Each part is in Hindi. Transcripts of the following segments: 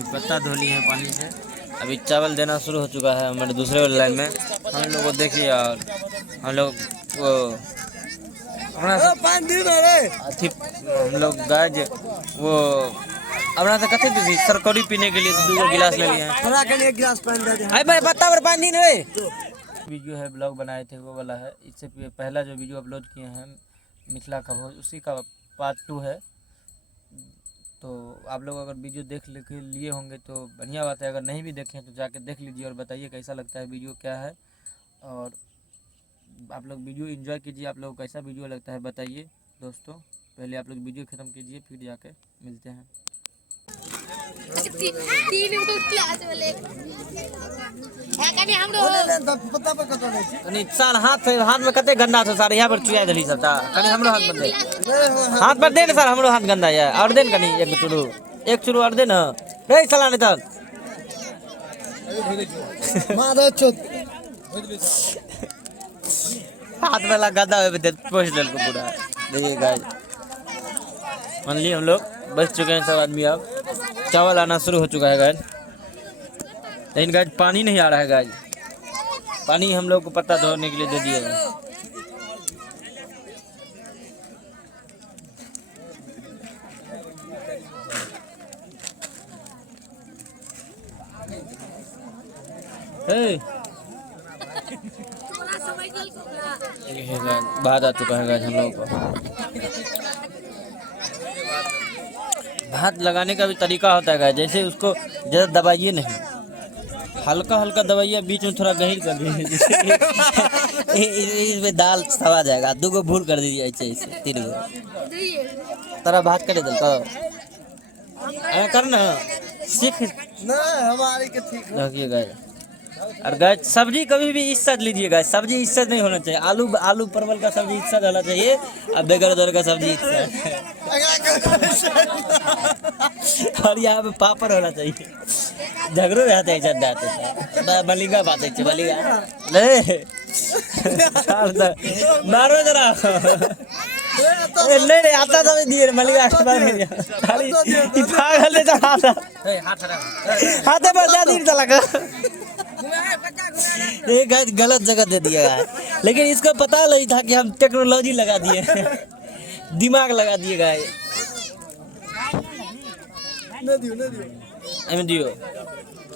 अभी पत्ता धो लिए हैं पानी से। अभी चावल देना शुरू हो चुका है हमारे दूसरे वाले लाइन में। हम लोग को देखिए यार, हम लोग वो हम लोग गाय वो अपना से कथे दी सरकौड़ी पीने के लिए 2 गिलास ले लिए हैं। थोड़ा कने एक गिलास पानी दे दे। अरे भाई पत्ता पर पानी नहीं रे। वीडियो है, ब्लॉग बनाए थे वो वाला है। इससे पहला जो वीडियो अपलोड किए हैं मिथिला का भोज, उसी का पार्ट 2 है। तो आप लोग अगर वीडियो देख लिए होंगे तो बढ़िया बात है, अगर नहीं भी देखें तो जाके देख लीजिए और बताइए कैसा लगता है वीडियो क्या है। और आप लोग वीडियो एंजॉय कीजिए। आप लोग कैसा वीडियो लगता है बताइए दोस्तों। पहले आप लोग वीडियो ख़त्म कीजिए फिर जाके मिलते हैं। हाथ में कते गंदा था सर, यहाँ पर चुया दली सब था। कनी हमरो हाथ पर दे, हाथ पर दे ना सर, हमरो हाथ गंदा है। और दे कनी एक चुरू और दे ना रे साला नहीं तक हाथ में लगा गंदा है पोछ दे को पूरा। देखिए गाइस, मान ली हम लोग बच चुके हैं सब आदमी। अब चावल आना शुरू हो चुका है गाइस, लेकिन गाइस पानी नहीं आ रहा है गाइस। पानी हम लोग को पत्ता धोने के लिए दे दिए हैं। भात आ चुका है गाइस हम लोगों को। भात लगाने का भी तरीका होता है गाइस, जैसे उसको ज़्यादा दबाइए नहीं, हल्का हल्का दबाइए, बीच में थोड़ा गहीर कर दीजिए। इसमें दाल सवा जाएगा। 2 गो भूल कर दीजिए, ऐसे 3 गो तरह भात करे दल तो करना सीख ना हमारे के ठीक रखिए गाइस। और गाइस सब्जी कभी भी इस साथ लीजिए गाइस, सब्जी इस साथ नहीं होना चाहिए। आलू परवल का सब्जी इस साथ होना चाहिए और बैगन उधर का सब्जी इस साथ। और यहाँ पे पापड़ होना चाहिए। झगड़ो रहते हैं जाते बलिगा बात है बलिगा ले मारो जरा नहीं नहीं आता समझ दिए मलिगा पागल ले हाथ हाथे पर जा दी लगा। ये गलत जगह दे दिया है, लेकिन इसको पता नहीं था कि हम टेक्नोलॉजी लगा दिए, दिमाग लगा दिए गाय। दियो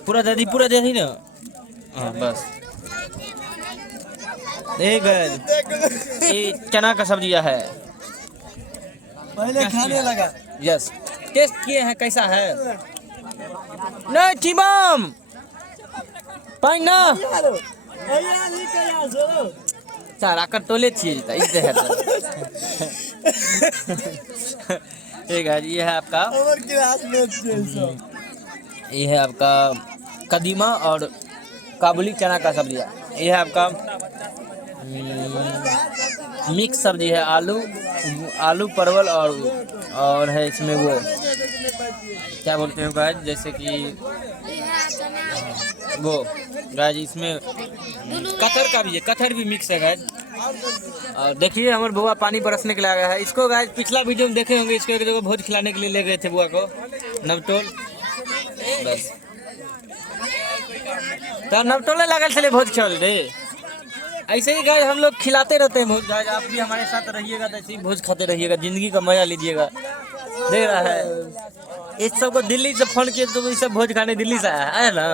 पूरा दे दी ना। हाँ बस ये चना का सब्जिया है। पहले खाने लगा। यस टेस्ट किए हैं कैसा है। नहीं टीमम पाइन ना सर आकर तोले छिए जता इस है। ठीक है, ये है आपका ये है आपका कदीमा और काबुली चना का सब्जी। ये है आपका मिक्स सब्जी है, आलू परवल और है इसमें वो क्या बोलते हैं गाइस, जैसे कि वो गाइस इसमें कटहर का भी है, कटहर भी मिक्स है गाइस। और देखिए हमारे बुआ पानी बरसने के लिए आ गया है। इसको गाइस पिछला वीडियो में देखे होंगे, इसको एक जगह भोज खिलाने के लिए ले गए थे बुआ को नवटोल। बस तो नवटोले लगा चले भोज खेल रे। ऐसे ही गाइस हम लोग खिलाते रहते हैं भोज। गाइस आप भी हमारे साथ रहिएगा तो ऐसे ही भोज खाते रहिएगा, जिंदगी का मजा लीजिएगा। दे रहा है इस सबको दिल्ली से फोन किए तो ये सब भोज खाने दिल्ली से आया है ना।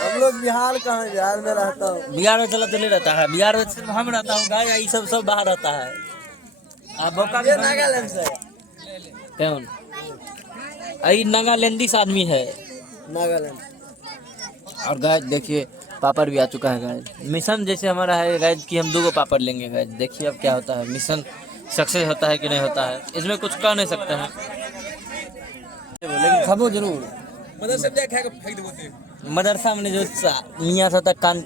हम लोग बिहार का है, बिहार में रहता हूँ। बिहार में चला तो नहीं रहता है, बिहार में सिर्फ हम रहता हूँ गाय, ये सब बाहर रहता है। आप बोका ये नागालैंड से कौन आई नागालैंडी आदमी है नागालैंड। और गाय देखिए पापड़ भी आ चुका है गाय। मिशन जैसे हमारा है गाय कि हम 2 गो पापड़ लेंगे गाय। देखिए अब क्या होता है, मिशन सक्सेस होता है कि नहीं होता है, इसमें कुछ कह नहीं सकते हैं, लेकिन खाबो जरूर। मदरसा में जो मियाँ था कान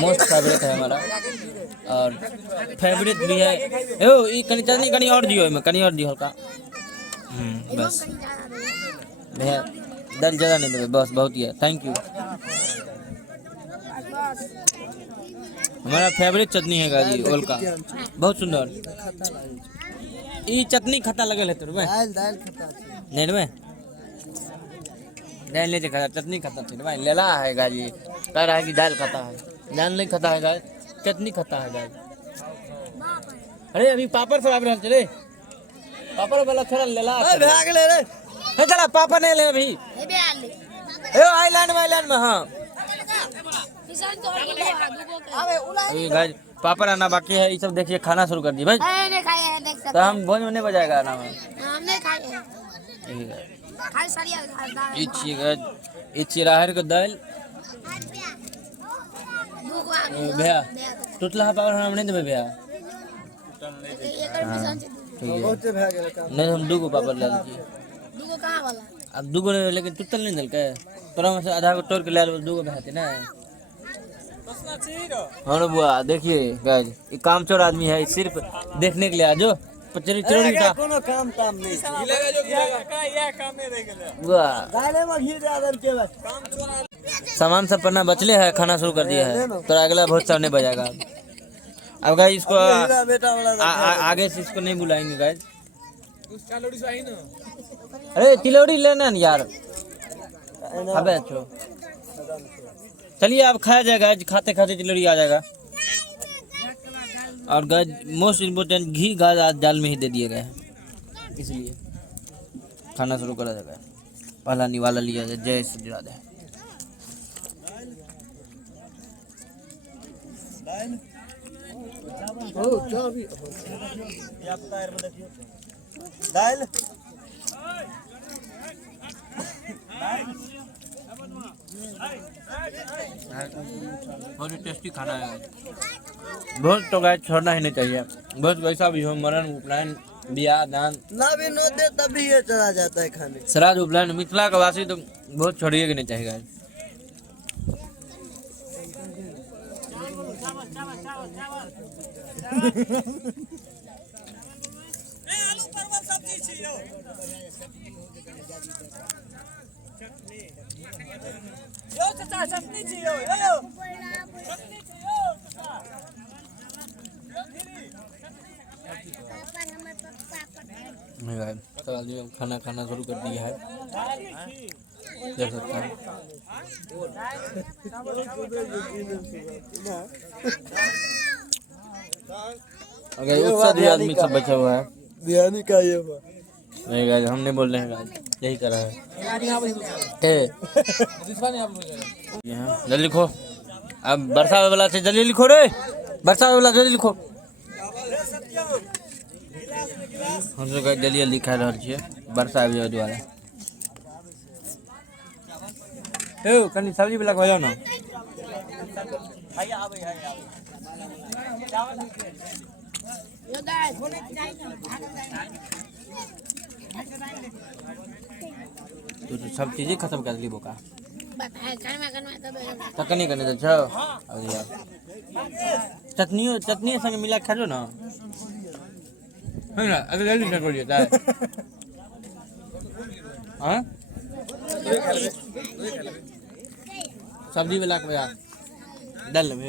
मोस्ट फेवरेट है हमारा और फेवरेट भी है। ओ ये कनी चटनी कनी और दियो, में कनी और दियो हल्का। बस भैया दर ज़्यादा नहीं देवे, बस बहुत ही है। Thank you. हमारा फेवरेट चटनी है गाजी ओल का, बहुत सुंदर। ये चटनी खट्टा लगल है तोर में दाल खट्टा नहीं में दाल नहीं खाता, चटनी खाता थे भाई। लेला है गाय जी, कह रहा है कि दाल खाता है, दाल नहीं खाता है गाय, चटनी खाता है गाय। अरे अभी पापड़ सब आप रहे चले, पापड़ वाला थोड़ा लेला भाग ले रे। है चला पापड़ नहीं ले अभी। ए आइलैंड में हाँ अभी गाय पापड़ आना बाकी है। ये सब देखिए खाना शुरू कर दिए भाई, तो हम भोज में नहीं बजाएगा ना राहर का दाल भैया टूटला पापड़ हम नहीं देवे भैया। बहुत भाग ले काम। नहीं हम 2 गो पापड़ ले लीजिए। अब 2 गो लेकिन टूटल नहीं दल के तोरा में से आधा को तोड़ के ले लो, 2 गो बहते ना। हाँ बुआ देखिए गाइस, ये कामचोर आदमी है, सिर्फ देखने के लिए आ जो पचरी चिरौरी का कोनो काम ताम नहीं गिलेगा जो गिलेगा का या काम नहीं रह गेले बुआ दाले में घी दे दर के बस सामान सब पन्ना बचले है, खाना शुरू कर दिया है, तो अगला भोज सामने बजाएगा। अब गाइस इसको बेटा वाला आगे से इसको नहीं बुलाएंगे गाइस। अरे तिलौरी लेना ना यार। अबे अच्छो चलिए अब खाया जाएगा, खाते खाते तिलौरी आ जाएगा। और गाइस मोस्ट इम्पोर्टेंट घी गाज आज दाल में ही दे दिए गए हैं, इसलिए खाना शुरू करा जाएगा। पहला निवाला लिया जाए। जय श्री राधे। दाल बहुत टेस्टी खाना है। बहुत तो गाइस छोड़ना ही नहीं चाहिए, बहुत वैसा भी हो, मरण उपनयन बियाह दान ना भी नो दे तभी ये चला जाता है खाने। श्राद्ध उपनयन मिथिला का वासी तो बहुत छोड़िए कि नहीं चाहिए गाइस। खाना खाना शुरू कर दिया है, देख सकते हैं। अगर उससे भी आदमी सब बचा हुआ है बिरयानी का ये नहीं गाइस, हम नहीं बोल रहे हैं गाइस, यही कर रहा है। जल्दी लिखो, अब बरसा वाला से जल्दी लिखो रे, बरसा वाला जल्दी लिखो। हम लोग जल्दी जल्दी खा रहा छे, बरसा भी होने वाला है। ए कनी सब्जी वाला खा जाओ ना। तो सब चीजें खत्म कर ली बोका चटनी करने दे छो। अब यार चटनी संग मिला खा लो ना, है ना? अगर जल्दी कर बोलिए ताए हां सब्जी वाला के यार दाल में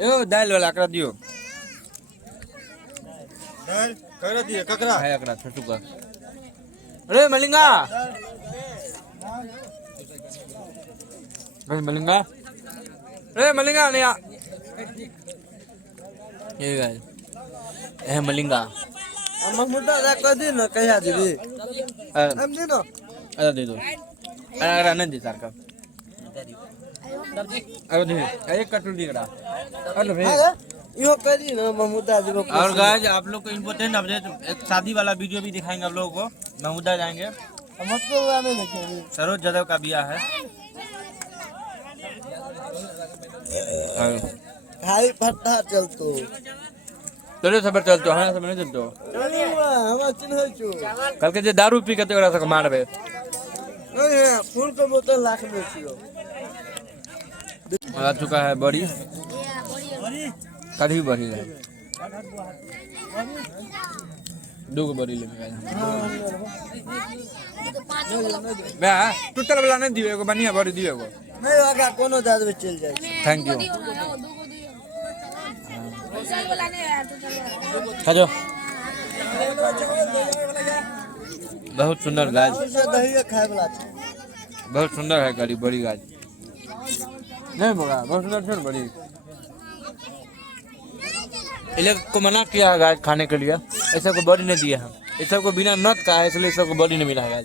ए दाल वाला कर दियो, दाल कर दिए ककरा है अकड़ा छोटू का। अरे मलिंगा भाई मलिंगा, अरे मलिंगा नहीं आ ये गाइस ए मलिंगा महमूदा दा कर दी ना कहिया दीदी हम दे ना अरे दे दो, अरे नहीं दे सर का अरे दे एक कटोरी दे करा अरे भाई यो करी ना महमूदा जी को। और गाइस आप लोग को इम्पोर्टेंट अपडेट, एक शादी वाला वीडियो भी दिखाएंगे आप लोगों को। महमूदा जाएंगे, हमको आने देखेंगे। सरोज यादव का ब्याह है। खाई फट्टा चलतो चलो सब चलते हैं, सब नहीं चलते हम चिन्ह छु कल के जे दारू पी के तोरा सब मारबे। फूल के बोतल लाख में छियो आ चुका है बड़ी कढ़ी बड़ी है, 2 गो बड़ी लेंगे बे टूटल वाला नहीं दिए, एगो बढ़िया बड़ी दिए एगो नहीं होगा कोनो दाद में चल जाए। थैंक यू खाजो। बहुत सुंदर गाय, दही खाए वाला छै। बहुत सुंदर है गाड़ी, बड़ी गाय नहीं बोला, बहुत सुंदर है बड़ी। इन लोग को मना किया है गाय खाने के लिए, ऐसा को बॉडी नहीं दिया है, ऐसा को बिना नट का है इसलिए सबको बॉडी नहीं मिला है गाय।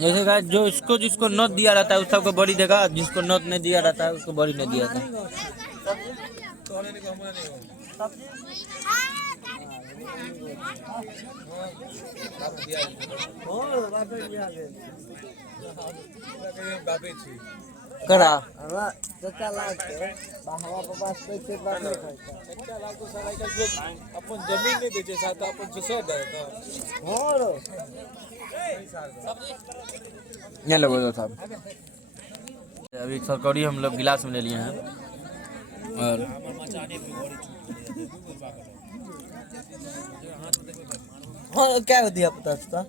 जैसे गाय जो इसको जिसको नट दिया रहता है उस सबको बॉडी देगा, जिसको नट नहीं दिया रहता है उसको बॉडी नहीं दिया था। करा चचा लाल के हवा पर बात कोई चीज बात नहीं करता। चचा लाल को सारा का जो अपन जमीन नहीं देते साथ अपन जैसे दे तो हां रो ये लोगो साहब अभी सरकारी हम लोग गिलास में ले लिए हैं और हां क्या दिया पता था।